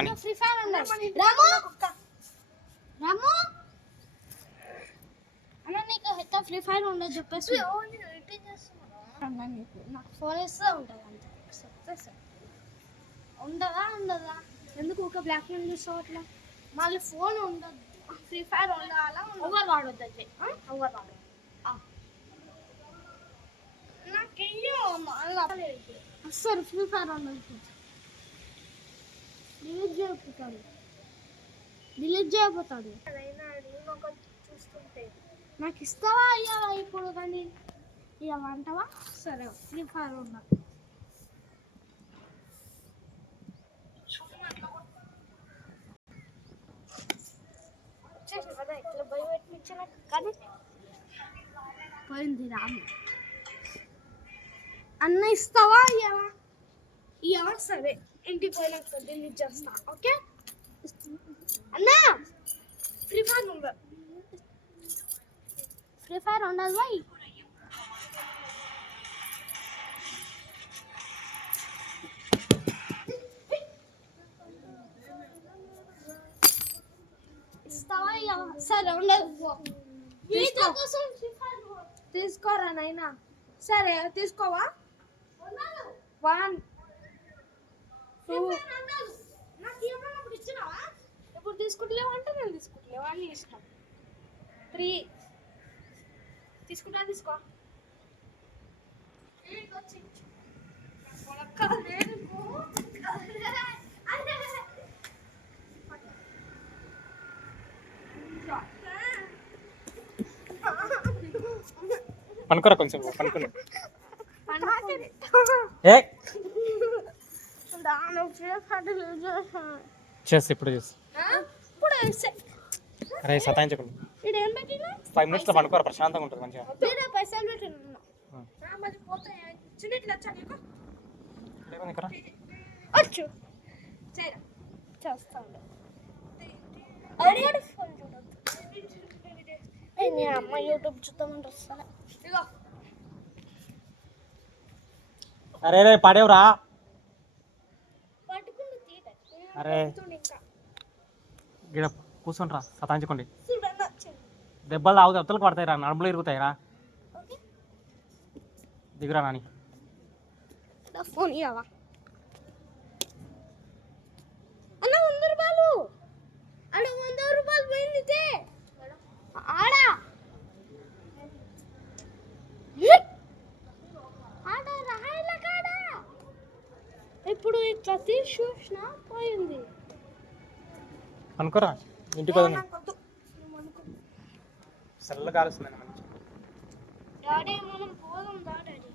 అని. Free fire Ramu? రాము? అన్న నీకు హెత్త ఫ్రీ ఫైర్ ఉండదు చెప్పేసి. అన్న నీకు నాకు ఫోన్ ఇస్తే ఉంటుంది అంతే. ఉండదా ఉండదా? ఎందుకు ఒక బ్లాక్ మెయిల్ చూస్తావు అట్లా? మళ్ళీ ఫోన్ ఉండదు. ఫ్రీ ఫైర్ ఉండాలా ఓవర్ వాడొద్దు అయితే ఓవర్ వాడొద్దు నాకు అస్సలు ఫ్రీ ఫైర్ ఉండదు. డిలీట్ చేయకపోతాడు డిలీట్ చేయకపోతాడు నాకు ఇస్తావా ఇవ్వాలా ఇప్పుడు కానీ? ఇక అంటావా? సరే ఫ్రీ ఫైర్ ఉన్నా. ఇట్లా భయం పెట్టించిన కానీ. పోయింది రాము. అన్న ఇస్తావా ఇయ్యవా? ఇయ్యవా సరే. ఇంటికి పోయినాక డిలీట్ చేస్తా ఓకే? అన్నా! ఫ్రీ ఫైర్ ఉండదు ఫ్రీ ఫైర్ ఉండదు బాయ్. సరే ఉండదు తీసుకోరా నాయనా? సరే తీసుకోవా? వన్ ఇప్పుడు తీసుకుంటలేవు అంటే నేను తీసుకుంటలేవు. అని ఇష్టం త్రీ తీసుకుంటా తీసుకో. పనుకోరా కొంచెం పనుకుని. ఏ దాని ఫ్రీ ఫైర్ చేసాను చేస్తా ఇప్పుడు చేస్తా. అరే సతాయించకుండా. ఫైవ్ మినిట్స్లో పనుకోరా ప్రశాంతంగా ఉంటుంది మంచిగా. వీడియో పైసలు పెట్టినా మరి పోతే చిన్నట్లు వచ్చా నీకు లేవని ఇక్కడ వచ్చు చేయరా చేస్తాను అడిగాడు ఫోన్ చూడద్దు నేను అమ్మ యూట్యూబ్ చూద్దామని వస్తాను ఇగో అరే రే పడేవురా పట్టుకుంటూ తీట అరే. గిడ కూర్చోండిరా సతాయించుకోండి. దెబ్బలు తాగు దెబ్బలు పడతాయి రా నడుములు ఇరుగుతాయి రా. ఓకే. దిగురా నాని. ఫోన్ ఇవ్వవా పోయింది పనుకోరా ఇంటికి వద్దు. చల్లగా కాలుస్తుంది మంచి డాడీ మనం పోదాం దా డాడీ